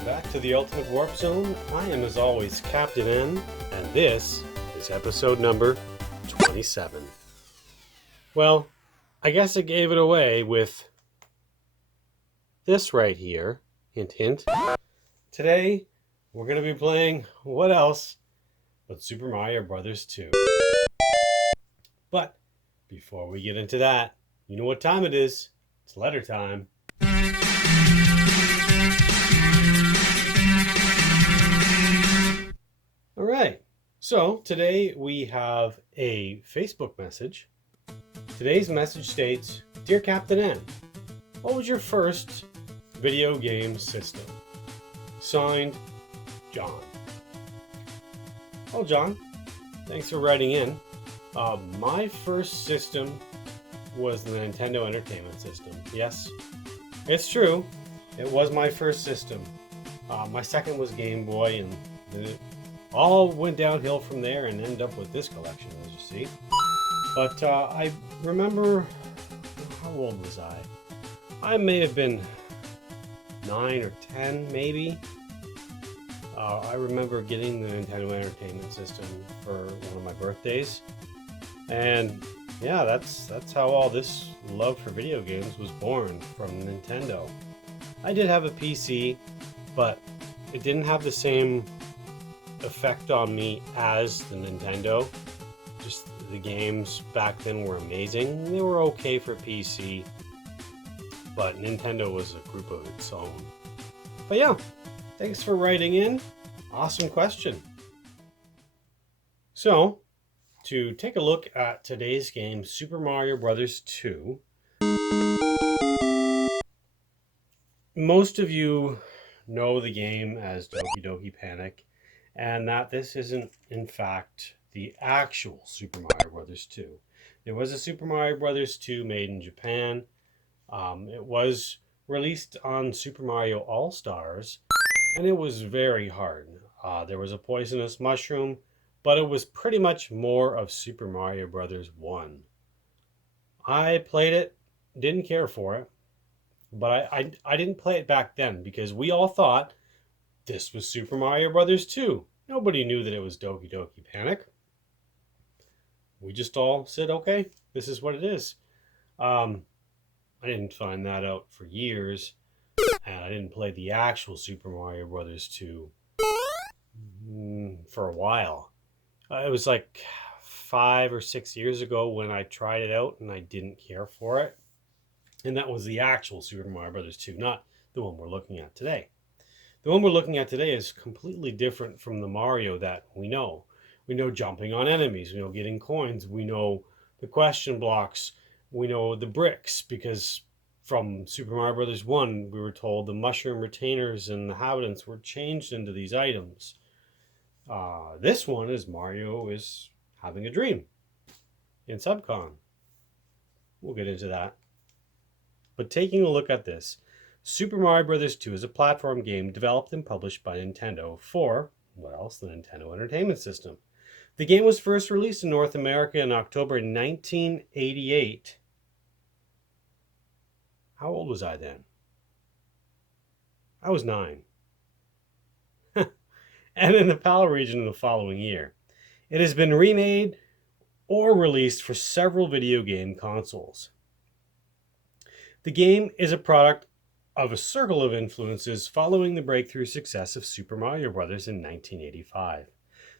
Welcome back to the Ultimate Warp Zone. I am, as always, Captain N, and this is episode number 27. Well, I guess I gave it away with this right here. Hint, hint. Today, we're going to be playing what else but Super Mario Bros. 2. But before we get into that, you know what time it is. It's letter time. All right, so today we have a Facebook message. Today's message states, Dear Captain N, what was your first video game system? Signed, John. Oh, John, thanks for writing in. My first system was the Nintendo Entertainment System. Yes, it's true. It was my first system. My second was Game Boy, and then it all went downhill from there and ended up with this collection, as you see. But I remember, how old was I? I may have been 9 or 10, maybe. I remember getting the Nintendo Entertainment System for one of my birthdays. And yeah, that's how all this love for video games was born, from Nintendo. I did have a PC, but it didn't have the same effect on me as the Nintendo. Just the games back then were amazing. They were okay for PC, but Nintendo was a group of its own. But yeah, thanks for writing in. Awesome question. So, to take a look at today's game, Super Mario Bros. 2, most of you know the game as Doki Doki Panic, and that this isn't, in fact, the actual Super Mario Bros. 2. There was a Super Mario Bros. 2 made in Japan. It was released on Super Mario All-Stars, and it was very hard. There was a poisonous mushroom, but it was pretty much more of Super Mario Bros. 1. I played it, didn't care for it, but I didn't play it back then because we all thought this was Super Mario Bros. 2. Nobody knew that it was Doki Doki Panic. We just all said, okay, this is what it is. I didn't find that out for years, and I didn't play the actual Super Mario Bros. 2 for a while. It was like 5 or 6 years ago when I tried it out, and I didn't care for it. And that was the actual Super Mario Bros. 2, not the one we're looking at today. The one we're looking at today is completely different from the Mario that we know. We know jumping on enemies, we know getting coins, we know the question blocks, we know the bricks, because from Super Mario Bros. 1, we were told the mushroom retainers and the inhabitants were changed into these items. This one is Mario is having a dream in Subcon. We'll get into that. But taking a look at this, Super Mario Bros. 2 is a platform game developed and published by Nintendo for, what else, the Nintendo Entertainment System. The game was first released in North America in October 1988. How old was I then? I was 9. And in the PAL region in the following year. It has been remade or released for several video game consoles. The game is a product of a circle of influences following the breakthrough success of Super Mario Bros. In 1985.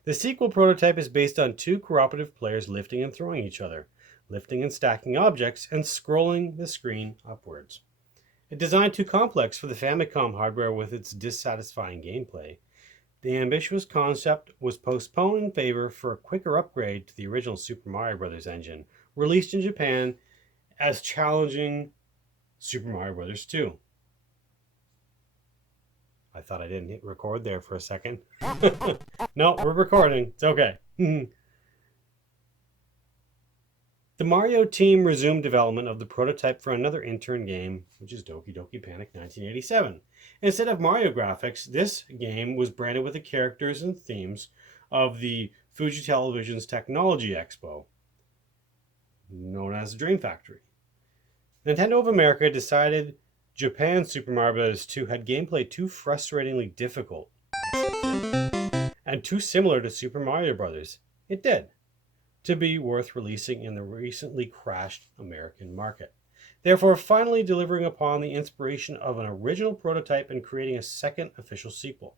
The sequel prototype is based on 2 cooperative players lifting and throwing each other, lifting and stacking objects, and scrolling the screen upwards. A design too complex for the Famicom hardware with its dissatisfying gameplay, the ambitious concept was postponed in favor for a quicker upgrade to the original Super Mario Bros. Engine, released in Japan as challenging Super Mario Bros. 2. I thought I didn't hit record there for a second. No, we're recording. It's okay. The Mario team resumed development of the prototype for another intern game, which is Doki Doki Panic 1987. Instead of Mario graphics, this game was branded with the characters and themes of the Fuji Television's Technology Expo, known as Dream Factory. Nintendo of America decided Japan's Super Mario Bros. 2 had gameplay too frustratingly difficult, and too similar to Super Mario Bros. It did, to be worth releasing in the recently crashed American market. Therefore, finally delivering upon the inspiration of an original prototype and creating a second official sequel.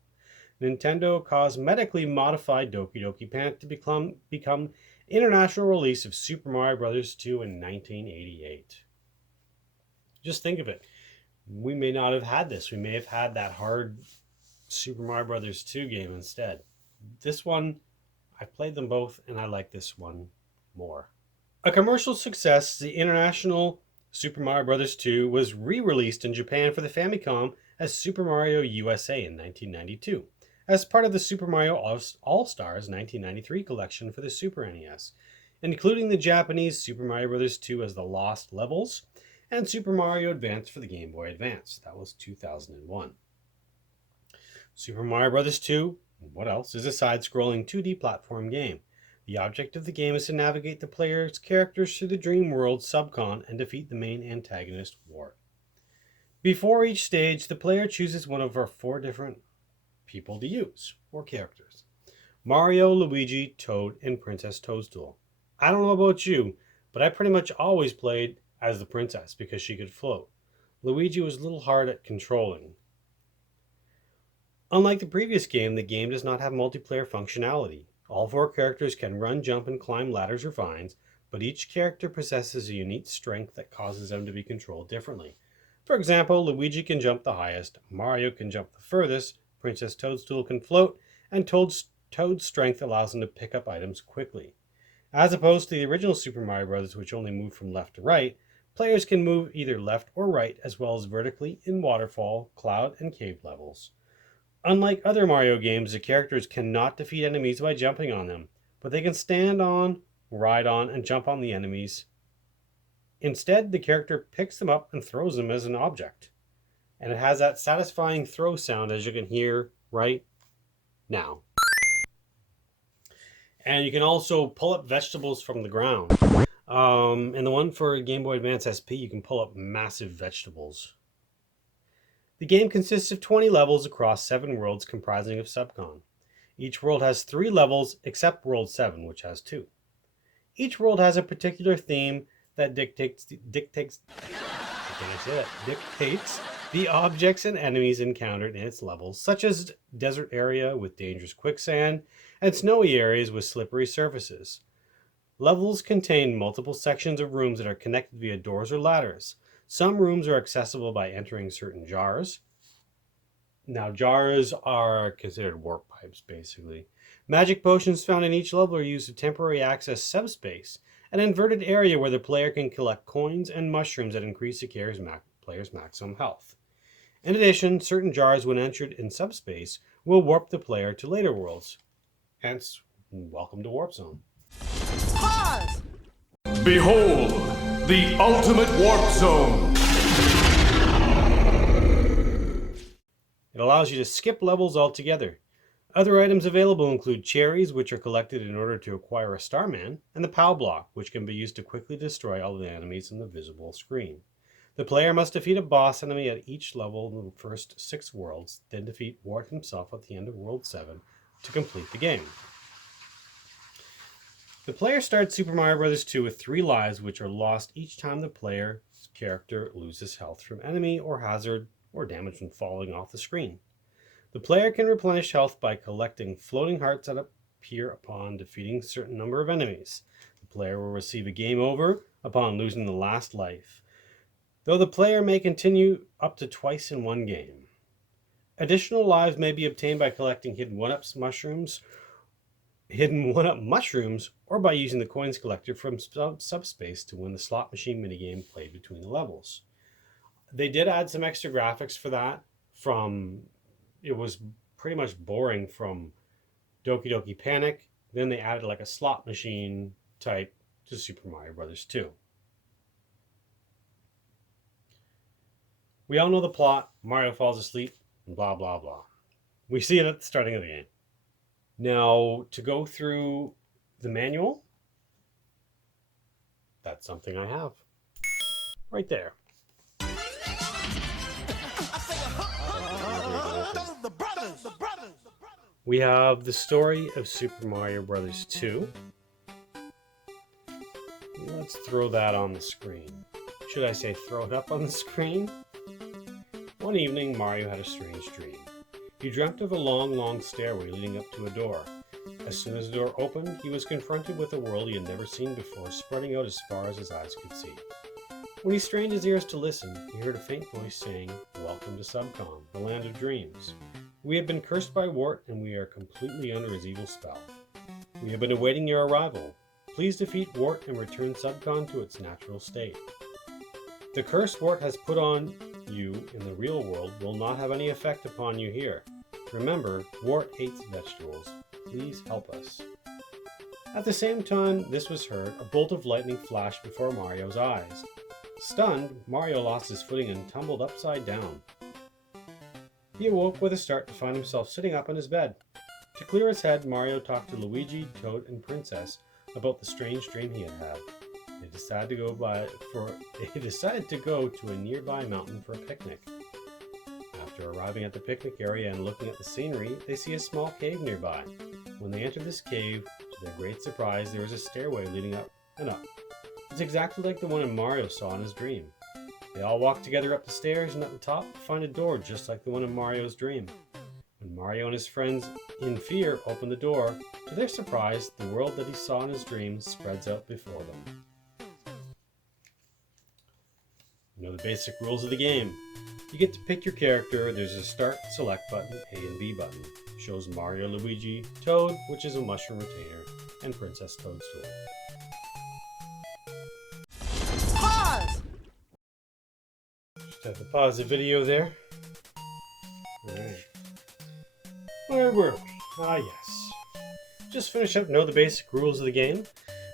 Nintendo cosmetically modified Doki Doki Panic to become international release of Super Mario Bros. 2 in 1988. Just think of it. We may not have had this. We may have had that hard Super Mario Bros. 2 game instead. This one, I played them both, and I like this one more. A commercial success, the international Super Mario Bros. 2 was re-released in Japan for the Famicom as Super Mario USA in 1992, as part of the Super Mario All-Stars 1993 collection for the Super NES, including the Japanese Super Mario Bros. 2 as the Lost Levels, and Super Mario Advance for the Game Boy Advance. That was 2001. Super Mario Bros. 2, what else, is a side-scrolling 2D platform game. The object of the game is to navigate the player's characters through the dream world Subcon and defeat the main antagonist, Wart. Before each stage, the player chooses one of our 4 different people to use, or characters: Mario, Luigi, Toad, and Princess Toadstool. I don't know about you, but I pretty much always played as the princess because she could float. Luigi was a little hard at controlling. Unlike the previous game, the game does not have multiplayer functionality. All 4 characters can run, jump, and climb ladders or vines, but each character possesses a unique strength that causes them to be controlled differently. For example, Luigi can jump the highest, Mario can jump the furthest, Princess Toadstool can float, and Toad's strength allows him to pick up items quickly. As opposed to the original Super Mario Bros., which only moved from left to right, players can move either left or right, as well as vertically in waterfall, cloud, and cave levels. Unlike other Mario games, the characters cannot defeat enemies by jumping on them, but they can stand on, ride on, and jump on the enemies. Instead, the character picks them up and throws them as an object. And it has that satisfying throw sound, as you can hear right now. And you can also pull up vegetables from the ground. And the one for Game Boy Advance SP, you can pull up massive vegetables. The game consists of 20 levels across 7 worlds comprising of Subcon. Each world has 3 levels except World 7, which has 2. Each world has a particular theme that dictates the objects and enemies encountered in its levels, such as desert area with dangerous quicksand and snowy areas with slippery surfaces. Levels contain multiple sections of rooms that are connected via doors or ladders. Some rooms are accessible by entering certain jars. Now, jars are considered warp pipes, basically. Magic potions found in each level are used to temporarily access subspace, an inverted area where the player can collect coins and mushrooms that increase the player's maximum health. In addition, certain jars, when entered in subspace, will warp the player to later worlds. Hence, welcome to Warp Zone. Pause! Behold, the ultimate Warp Zone! It allows you to skip levels altogether. Other items available include cherries, which are collected in order to acquire a Starman, and the POW block, which can be used to quickly destroy all the enemies in the visible screen. The player must defeat a boss enemy at each level in the first 6 worlds, then defeat Wart himself at the end of World 7 to complete the game. The player starts Super Mario Bros. 2 with 3 lives, which are lost each time the player's character loses health from enemy or hazard or damage from falling off the screen. The player can replenish health by collecting floating hearts that appear upon defeating a certain number of enemies. The player will receive a game over upon losing the last life, though the player may continue up to twice in one game. Additional lives may be obtained by collecting hidden one-up mushrooms, or by using the coins collected from subspace to win the slot machine minigame played between the levels. They did add some extra graphics for that. It was pretty much boring from Doki Doki Panic. Then they added like a slot machine type to Super Mario Bros. 2. We all know the plot. Mario falls asleep, and blah, blah, blah. We see it at the starting of the game. Now, to go through the manual, that's something I have. Right there. We have the story of Super Mario Bros. 2. Let's throw that on the screen. Should I say throw it up on the screen? One evening, Mario had a strange dream. He dreamt of a long, long stairway leading up to a door. As soon as the door opened, he was confronted with a world he had never seen before, spreading out as far as his eyes could see. When he strained his ears to listen, he heard a faint voice saying, "Welcome to Subcon, the land of dreams. We have been cursed by Wart, and we are completely under his evil spell. We have been awaiting your arrival. Please defeat Wart and return Subcon to its natural state. The curse Wart has put on you in the real world will not have any effect upon you here. Remember, Wart hates vegetables. Please help us." At the same time this was heard, a bolt of lightning flashed before Mario's eyes. Stunned, Mario lost his footing and tumbled upside down. He awoke with a start to find himself sitting up in his bed. To clear his head, Mario talked to Luigi, Toad, and Princess about the strange dream he had had. They decided to go to a nearby mountain for a picnic. After arriving at the picnic area and looking at the scenery, they see a small cave nearby. When they enter this cave, to their great surprise, there is a stairway leading up and up. It's exactly like the one Mario saw in his dream. They all walk together up the stairs and at the top find a door just like the one in Mario's dream. When Mario and his friends, in fear, open the door, to their surprise, the world that he saw in his dream spreads out before them. You know the basic rules of the game. You get to pick your character. There's a start, select button, A and B button. Shows Mario, Luigi, Toad, which is a mushroom retainer, and Princess Toadstool. Pause! Just have to pause the video there. Alright. Where were we? Ah, yes. Just finish up, know the basic rules of the game.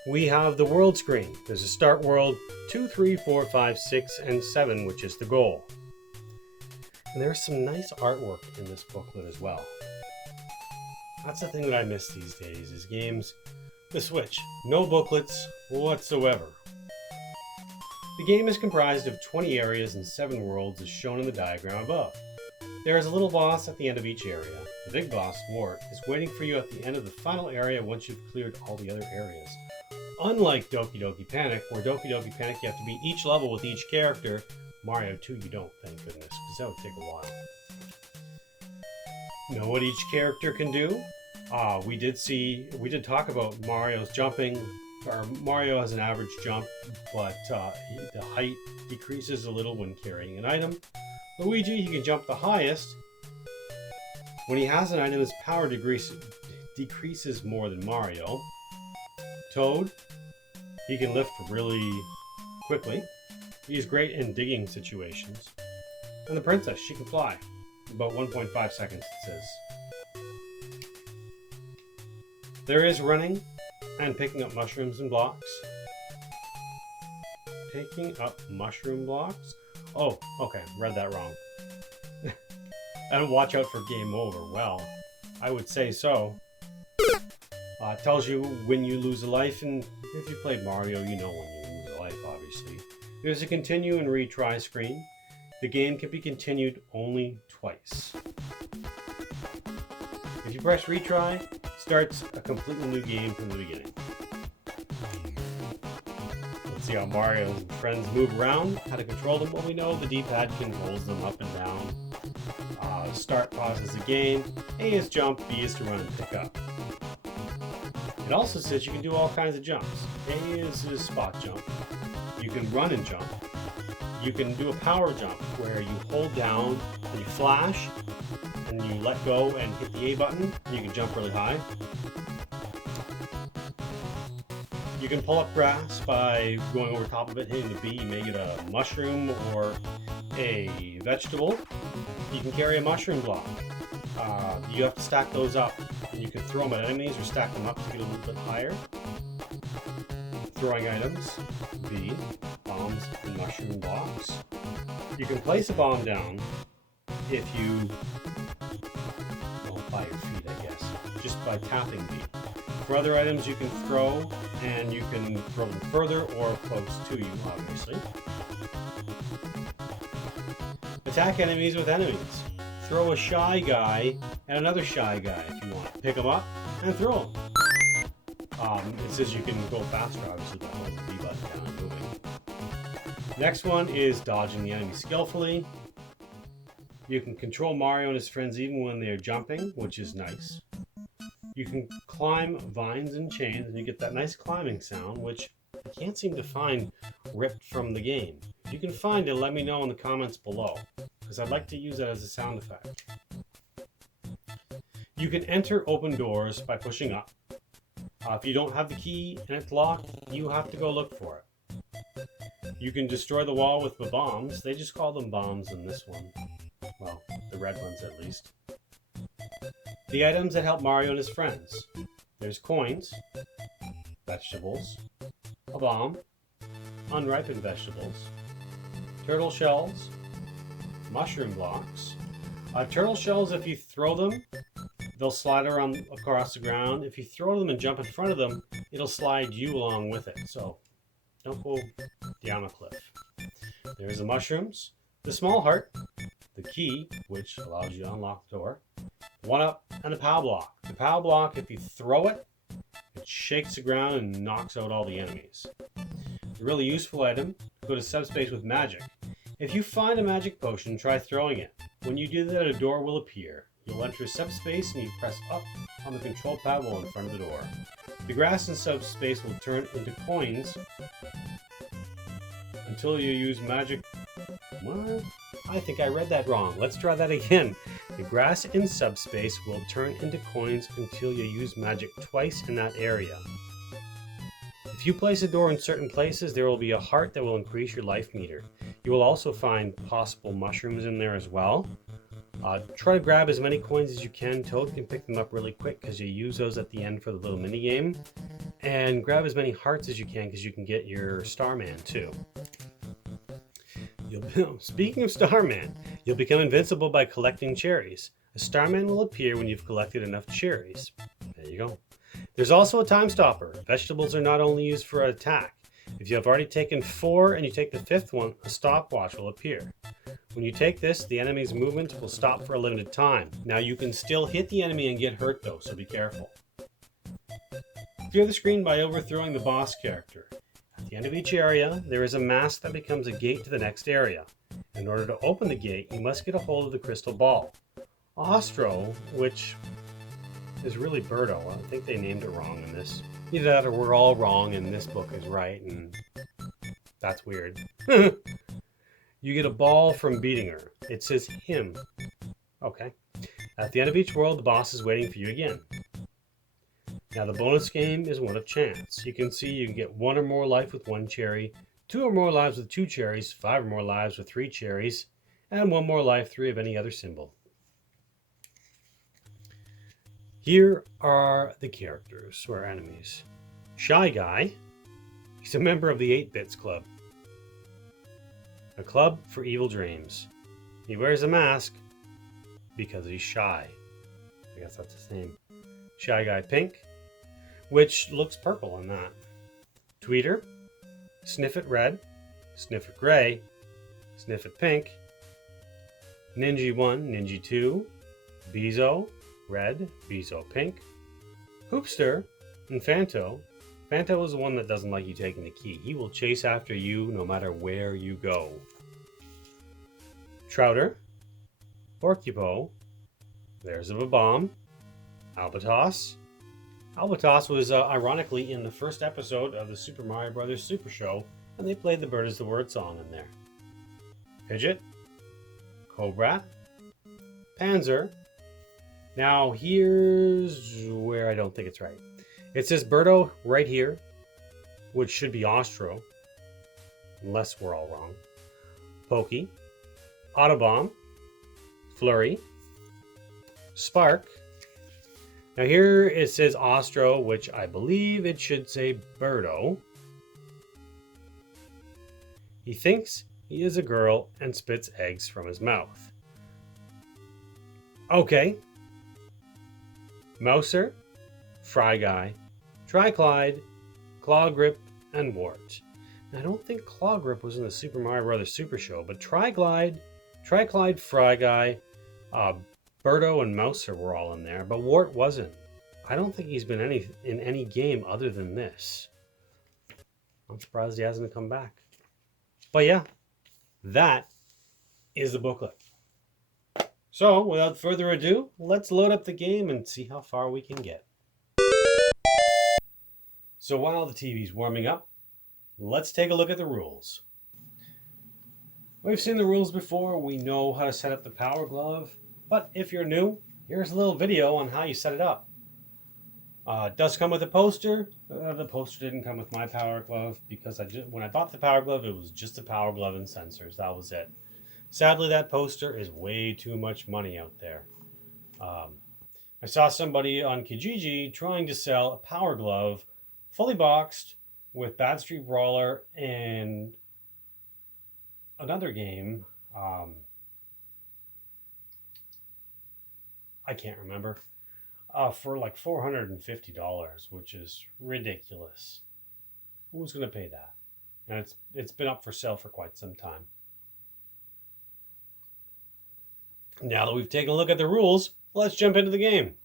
We have the world screen. There's a start world 2, 3, 4, 5, 6, and 7, which is the goal. And there's some nice artwork in this booklet as well. That's the thing that I miss these days, is games. The Switch, no booklets whatsoever. The game is comprised of 20 areas and 7 worlds as shown in the diagram above. There is a little boss at the end of each area. The big boss, Wart, is waiting for you at the end of the final area once you've cleared all the other areas. Unlike Doki Doki Panic, where Doki Doki Panic you have to beat each level with each character, Mario 2 you don't, thank goodness, because that would take a while. Know what each character can do? We did talk about Mario's jumping, or Mario has an average jump, but the height decreases a little when carrying an item. Luigi, he can jump the highest. When he has an item, his power decreases more than Mario. Toad, he can lift really quickly. He's great in digging situations. And the Princess, she can fly. About 1.5 seconds, it says. There is running and picking up mushrooms and blocks. Picking up mushroom blocks? Oh, okay, read that wrong. And watch out for game over. Well, I would say so. It tells you when you lose a life, and if you played Mario, you know when you lose a life, obviously. There's a continue and retry screen. The game can be continued only twice. If you press retry, it starts a completely new game from the beginning. Let's see how Mario and friends move around, how to control them. Well, we know the D-pad controls them up and down. Start pauses the game. A is jump, B is to run and pick up. It also says you can do all kinds of jumps. A is a spot jump. You can run and jump. You can do a power jump where you hold down and you flash and you let go and hit the A button and you can jump really high. You can pull up grass by going over top of it, hitting the B. You may get a mushroom or a vegetable. You can carry a mushroom block. You have to stack those up. And you can throw them at enemies or stack them up to get a little bit higher. Throwing items. B. Bombs and mushroom blocks. You can place a bomb down if you, well, by your feet, I guess, just by tapping B. For other items you can throw, and you can throw them further or close to you, obviously. Attack enemies with enemies. throw a Shy Guy and another Shy Guy if you want. Pick them up and throw them. It says you can go faster, obviously, by holding the B button down and moving. Next one is dodging the enemy skillfully. You can control Mario and his friends even when they're jumping, which is nice. You can climb vines and chains, and you get that nice climbing sound, which I can't seem to find ripped from the game. If you can find it, let me know in the comments below, because I'd like to use that as a sound effect. You can enter open doors by pushing up. If you don't have the key and it's locked, you have to go look for it. You can destroy the wall with the bombs. They just call them bombs in this one. Well, the red ones at least. The items that help Mario and his friends. There's coins, vegetables, a bomb, unripened vegetables, turtle shells, mushroom blocks. Turtle shells, if you throw them, they'll slide around across the ground. If you throw them and jump in front of them, it'll slide you along with it. So don't go down a cliff. There's the mushrooms, the small heart, the key, which allows you to unlock the door, 1-up, and the POW block. The POW block, if you throw it, it shakes the ground and knocks out all the enemies. A really useful item, go to subspace with magic. If you find a magic potion, try throwing it. When you do that, a door will appear. You'll enter subspace and you press up on the control paddle in front of the door. The grass in subspace will turn into coins until you use magic. What? I think I read that wrong. Let's try that again. The grass in subspace will turn into coins until you use magic twice in that area. If you place a door in certain places, there will be a heart that will increase your life meter. You will also find possible mushrooms in there as well. Try to grab as many coins as you can. Toad can pick them up really quick because you use those at the end for the little mini game. And grab as many hearts as you can because you can get your Starman too. Speaking of Starman, you'll become invincible by collecting cherries. A Starman will appear when you've collected enough cherries. There you go. There's also a time stopper. Vegetables are not only used for an attack. If you have already taken 4 and you take the 5th one, a stopwatch will appear. When you take this, the enemy's movement will stop for a limited time. Now you can still hit the enemy and get hurt though, so be careful. Clear the screen by overthrowing the boss character. At the end of each area, there is a mask that becomes a gate to the next area. In order to open the gate, you must get a hold of the crystal ball. Ostro, which is really Birdo. I think they named it wrong in this. Either that or we're all wrong and this book is right, and that's weird. You get a ball from beating her. It says him. Okay. At the end of each world, the boss is waiting for you again. Now the bonus game is one of chance. You can see you can get 1 or more life with 1 cherry, 2 or more lives with 2 cherries, 5 or more lives with 3 cherries, and 1 more life 3 of any other symbol. Here are the characters, or enemies. Shy Guy. He's a member of the 8-Bits Club. A club for evil dreams. He wears a mask because he's shy. I guess that's his name. Shy Guy Pink, which looks purple on that. Tweeter, Sniffit Red, Sniffit Gray, Sniffit Pink, Ninja 1, Ninja 2, Bezo Red, Bezo Pink, Hoopster, and Fanto. Fanto is the one that doesn't like you taking the key. He will chase after you no matter where you go. Trouter, Porcupo, there's of a bomb, Albatos. Albatos was ironically in the first episode of the Super Mario Bros. Super Show, and they played the Bird is the Word song in there. Pidgeot, Cobra, Panzer. Now here's where I don't think it's right. It says Birdo right here, which should be Ostro, unless we're all wrong. Pokey, Autobomb, Flurry, Spark. Now here it says Ostro, which I believe it should say Birdo. He thinks he is a girl and spits eggs from his mouth. Okay. Mouser, Fry Guy, Tri-Clyde, Claw Grip, and Wart. Now, I don't think Claw Grip was in the Super Mario Bros. Super Show, but Tri-Clyde, Fry Guy, Birdo and Mouser were all in there, but Wart wasn't. I don't think he's been in any game other than this. I'm surprised he hasn't come back. But yeah, that is the booklet. So, without further ado, let's load up the game and see how far we can get. So while the TV's warming up, let's take a look at the rules. We've seen the rules before, we know how to set up the Power Glove, but if you're new, here's a little video on how you set it up. It does come with a poster. The poster didn't come with my Power Glove because when I bought the Power Glove, it was just a Power Glove and sensors. That was it. Sadly, that poster is way too much money out there. I saw somebody on Kijiji trying to sell a Power Glove fully boxed with Bad Street Brawler and another game. I can't remember. For like $450, which is ridiculous. Who's going to pay that? And it's been up for sale for quite some time. Now that we've taken a look at the rules, let's jump into the game.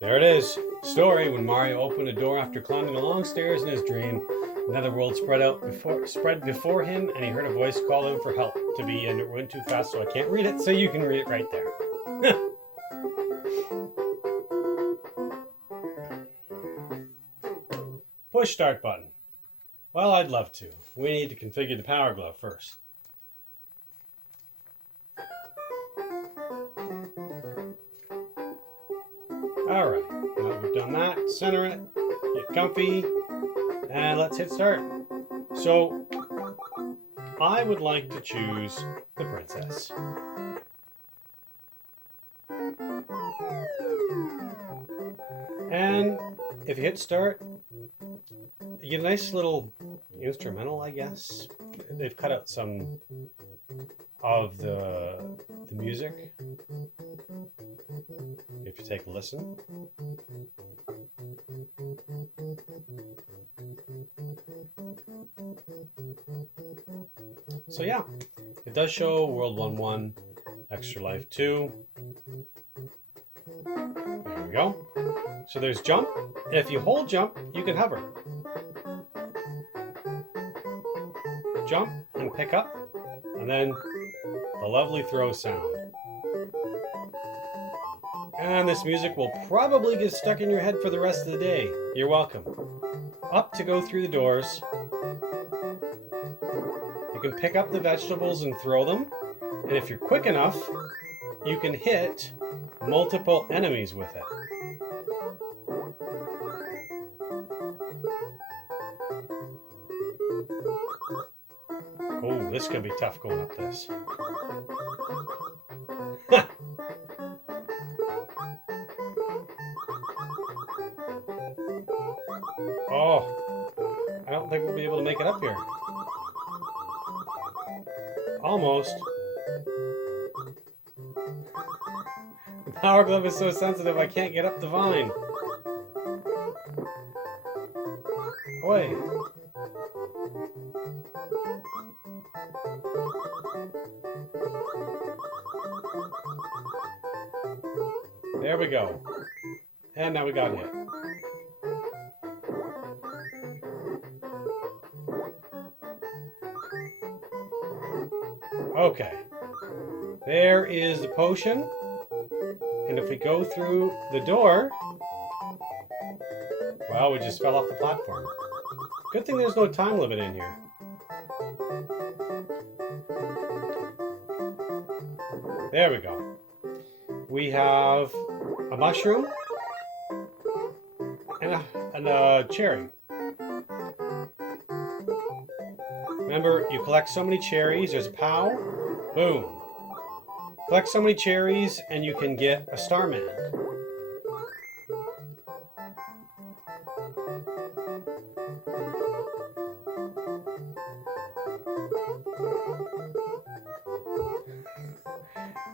There it is. Story: when Mario opened a door after climbing the long stairs in his dream, another world spread before him, and he heard a voice call him for help. And it went too fast, so I can't read it, so you can read it right there. Push start button. Well, I'd love to. We need to configure the Power Glove first. Alright, now that we've done that, center it, get comfy, and let's hit start. So, I would like to choose the princess. And if you hit start, you get a nice little instrumental, I guess. They've cut out some of the music. If you take a listen. So yeah, it does show World 1-1, Extra Life 2. There we go. So there's jump, and if you hold jump, you can hover. Jump and pick up, and then the lovely throw sound. And this music will probably get stuck in your head for the rest of the day. You're welcome. Up to go through the doors. You can pick up the vegetables and throw them. And if you're quick enough, you can hit multiple enemies with it. Oh, this can be tough going up this. Oh, I don't think we'll be able to make it up here. Almost. The Power Glove is so sensitive I can't get up the vine. Oi. There we go. And now we got hit. Okay. There is the potion. And if we go through the door, well, we just fell off the platform. Good thing there's no time limit in here. There we go. We have a mushroom and a cherry. Remember, you collect so many cherries, there's a POW, boom. Collect so many cherries and you can get a Starman.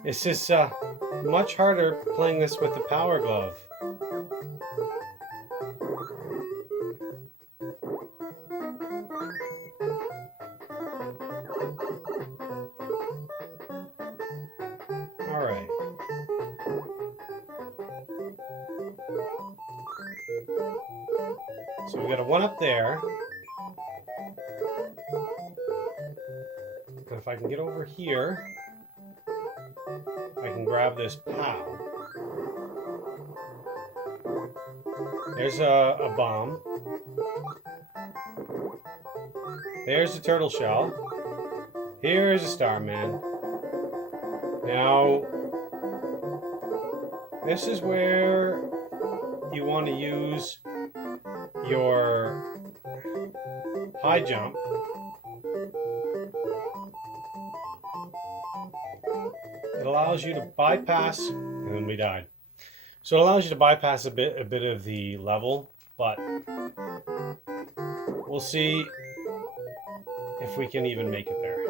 It's just much harder playing this with the Power Glove. So we got a one up there. And if I can get over here, I can grab this POW. There's a bomb. There's a turtle shell. Here's a Starman. Now, this is where you want to use your high jump. It allows you to bypass, and then we died. So it allows you to bypass a bit of the level, but we'll see if we can even make it there.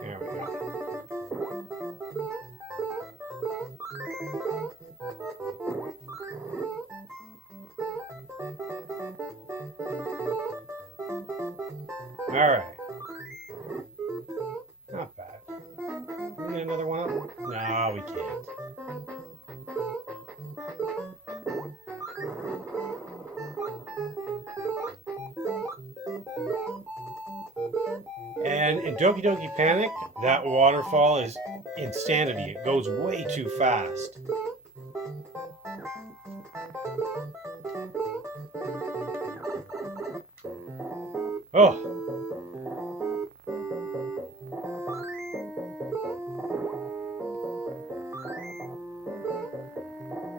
There we go. All right. Not bad. Can we get another one up? No, we can't. And in Doki Doki Panic, that waterfall is insanity. It goes way too fast. Oh.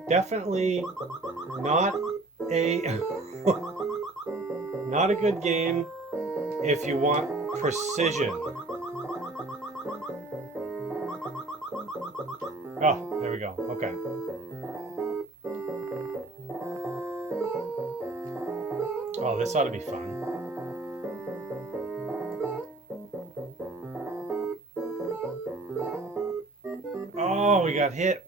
Definitely not a not a good game if you want precision. Oh, there we go. Okay. Oh, this ought to be fun. Oh, we got hit.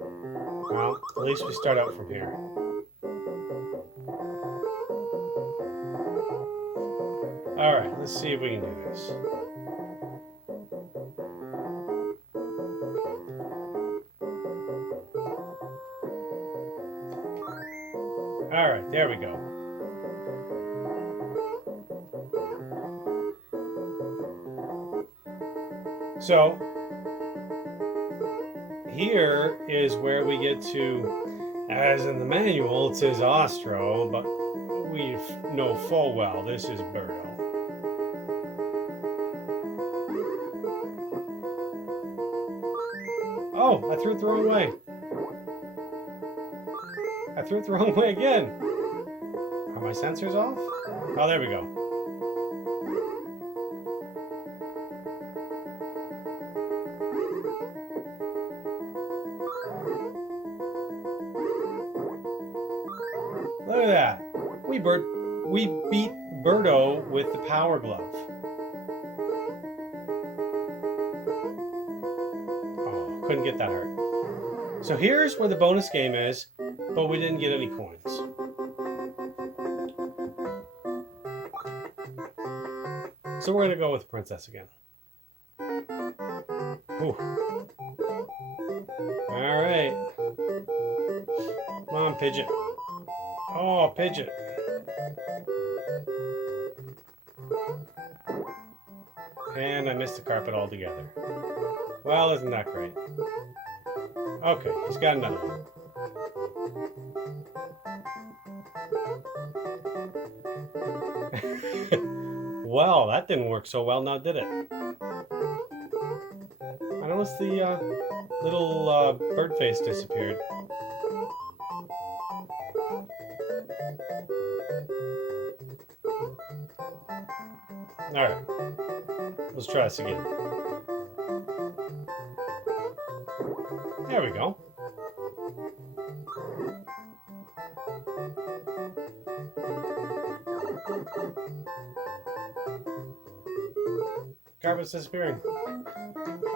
Well, at least we start out from here. All right, let's see if we can do this. All right, there we go. So, here is where we get to, as in the manual, it says Ostro, but we know full well this is Birdo. Oh, I threw it the wrong way. I threw it the wrong way again. Are my sensors off? Oh, there we go. Look at that. We beat Birdo with the Power Glove. Oh, couldn't get that hurt. So here's where the bonus game is, but we didn't get any coins. So we're gonna go with Princess again. Ooh. All right. Come on, Pidgeot. Oh, Pidgeot. And I missed the carpet altogether. Well, isn't that great? Okay, he's got another one. Well, that didn't work so well now, did it? I noticed the little bird face disappeared. Alright, let's try this again. There we go. Carpet's disappearing.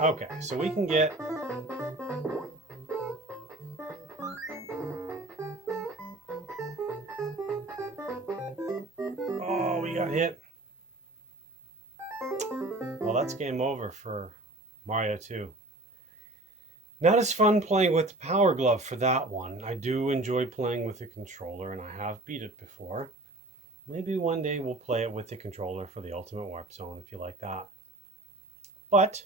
Okay, so we can get... Oh, we got hit. that's game over for Mario 2. Not as fun playing with the Power Glove for that one. I do enjoy playing with the controller, and I have beat it before. Maybe one day we'll play it with the controller for the Ultimate Warp Zone if you like that. But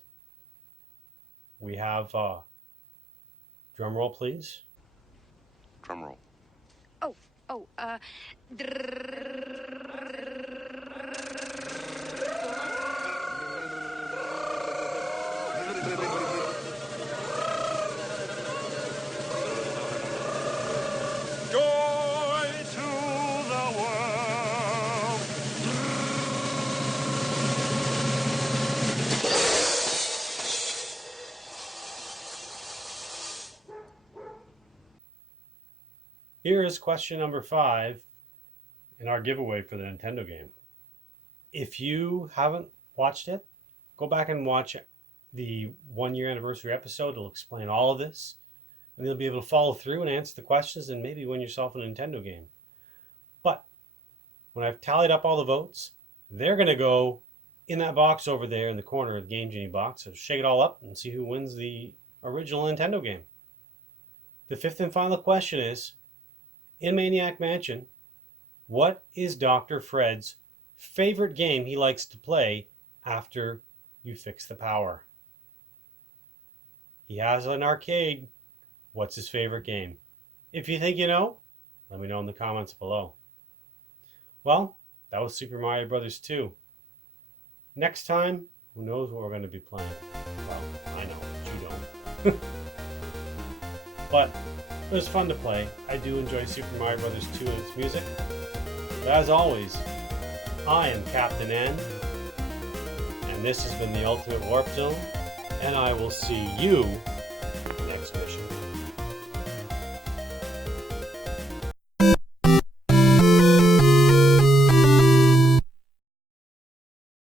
we have drum roll, please. Drum roll. Joy to the world. Here is question number 5 in our giveaway for the Nintendo game. If you haven't watched it, go back and watch the 1-year anniversary episode. It'll explain all of this, and you'll be able to follow through and answer the questions and maybe win yourself a Nintendo game. But when I've tallied up all the votes, they're going to go in that box over there in the corner of the Game Genie box. So shake it all up and see who wins the original Nintendo game. The 5th and final question is, in Maniac Mansion, what is Dr. Fred's favorite game he likes to play after you fix the power? He has an arcade. What's his favorite game? If you think you know, let me know in the comments below. Well, that was Super Mario Bros. 2. Next time, who knows what we're going to be playing? Well, I know, but you don't. But it was fun to play. I do enjoy Super Mario Bros. 2 and its music. But as always, I am Captain N, and this has been the Ultimate Warp Zone, and I will see you